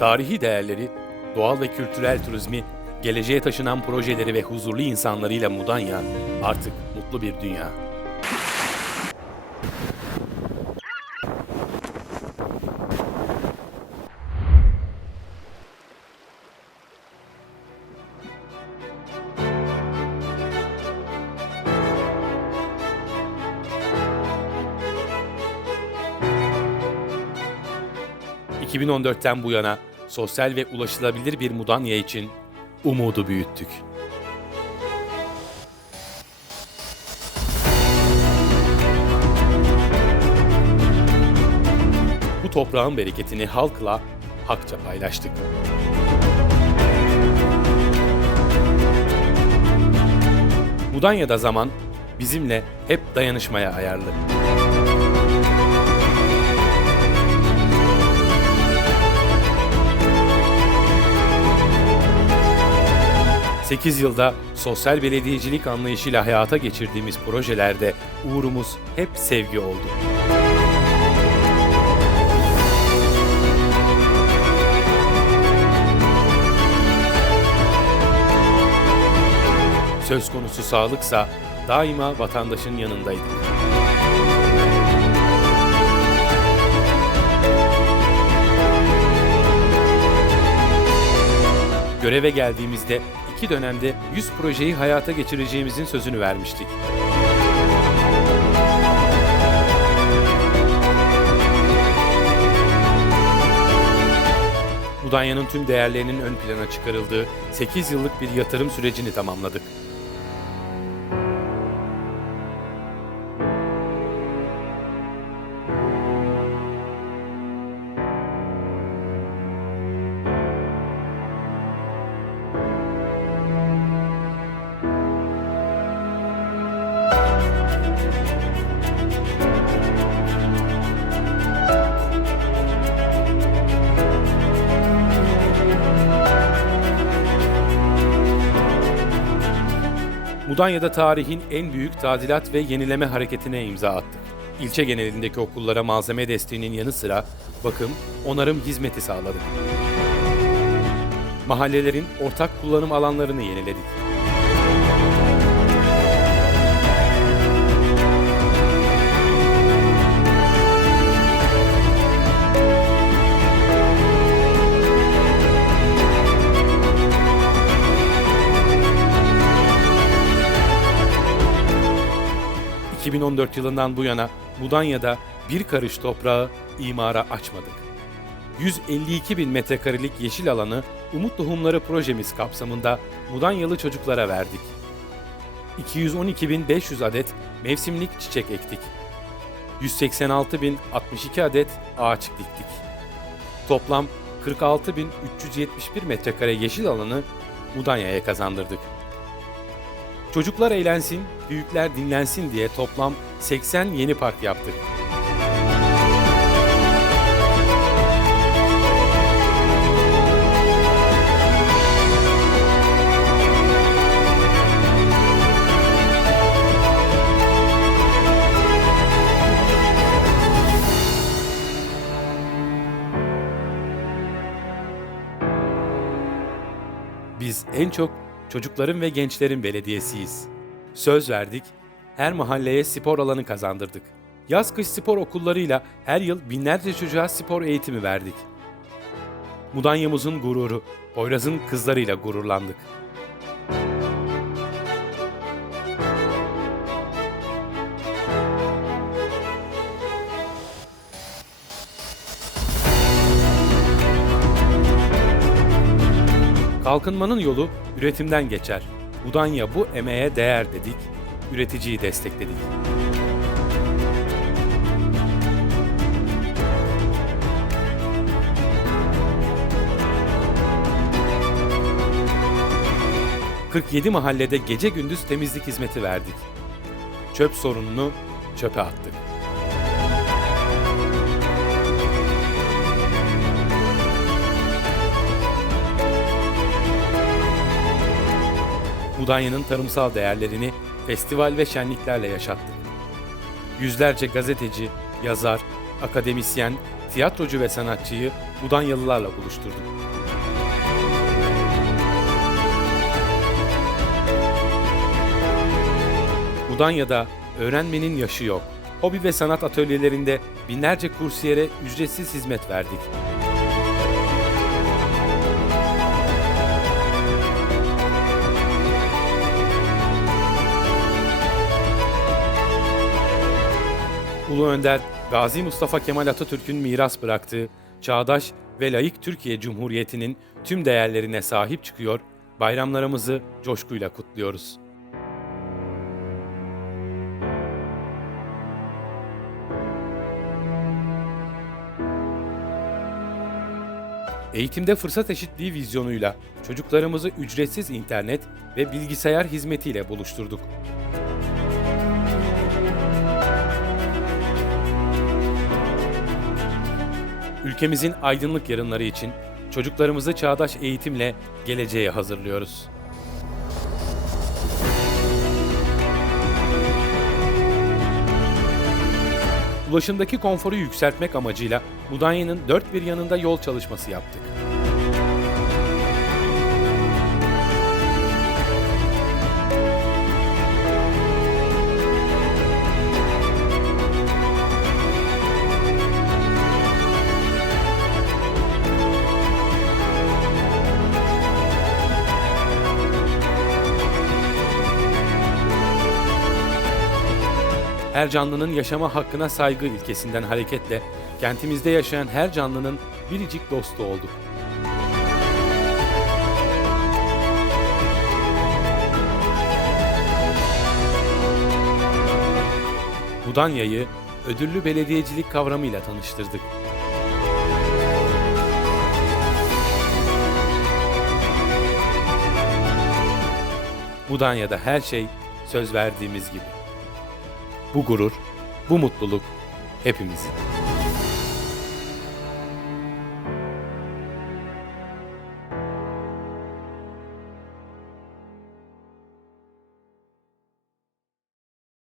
Tarihi değerleri, doğal ve kültürel turizmi, geleceğe taşınan projeleri ve huzurlu insanlarıyla Mudanya artık mutlu bir dünya. ...2014'ten bu yana sosyal ve ulaşılabilir bir Mudanya için umudu büyüttük. Bu toprağın bereketini halkla hakça paylaştık. Mudanya'da zaman bizimle hep dayanışmaya ayarlı. Sekiz yılda sosyal belediyecilik anlayışıyla hayata geçirdiğimiz projelerde uğrumuz hep sevgi oldu. Söz konusu sağlıksa daima vatandaşın yanındaydık. Göreve geldiğimizde iki dönemde 100 projeyi hayata geçireceğimizin sözünü vermiştik. Mudanya'nın tüm değerlerinin ön plana çıkarıldığı 8 yıllık bir yatırım sürecini tamamladık. Mudanya'da tarihin en büyük tadilat ve yenileme hareketine imza attık. İlçe genelindeki okullara malzeme desteğinin yanı sıra bakım, onarım hizmeti sağladık. Mahallelerin ortak kullanım alanlarını yeniledik. ...2014 yılından bu yana Mudanya'da bir karış toprağı imara açmadık. 152 bin metrekarelik yeşil alanı Umut Tohumları projemiz kapsamında Mudanyalı çocuklara verdik. 212.500 adet mevsimlik çiçek ektik. 186.062 adet ağaç diktik. Toplam 46.371 metrekare yeşil alanı Mudanya'ya kazandırdık. Çocuklar eğlensin, büyükler dinlensin diye toplam 80 yeni park yaptık. Biz en çok çocukların ve gençlerin belediyesiyiz. Söz verdik, her mahalleye spor alanı kazandırdık. Yaz kış spor okullarıyla her yıl binlerce çocuğa spor eğitimi verdik. Mudanya'mızın gururu, Poyraz'ın kızlarıyla gururlandık. Kalkınmanın yolu üretimden geçer. Mudanya bu emeğe değer dedik, üreticiyi destekledik. ...47 mahallede gece gündüz temizlik hizmeti verdik. Çöp sorununu çöpe attık. Mudanya'nın tarımsal değerlerini festival ve şenliklerle yaşattık. Yüzlerce gazeteci, yazar, akademisyen, tiyatrocu ve sanatçıyı Mudanyalılarla buluşturduk. Mudanya'da öğrenmenin yaşı yok. Hobi ve sanat atölyelerinde binlerce kursiyere ücretsiz hizmet verdik. Ulu Önder, Gazi Mustafa Kemal Atatürk'ün miras bıraktığı çağdaş ve layık Türkiye Cumhuriyeti'nin tüm değerlerine sahip çıkıyor, bayramlarımızı coşkuyla kutluyoruz. Eğitimde fırsat eşitliği vizyonuyla çocuklarımızı ücretsiz internet ve bilgisayar hizmetiyle buluşturduk. Ülkemizin aydınlık yarınları için çocuklarımızı çağdaş eğitimle geleceğe hazırlıyoruz. Ulaşımdaki konforu yükseltmek amacıyla Mudanya'nın dört bir yanında yol çalışması yaptık. Her canlının yaşama hakkına saygı ilkesinden hareketle kentimizde yaşayan her canlının biricik dostu olduk. Mudanya'yı ödüllü belediyecilik kavramıyla tanıştırdık. Mudanya'da her şey söz verdiğimiz gibi. Bu gurur, bu mutluluk hepimizin.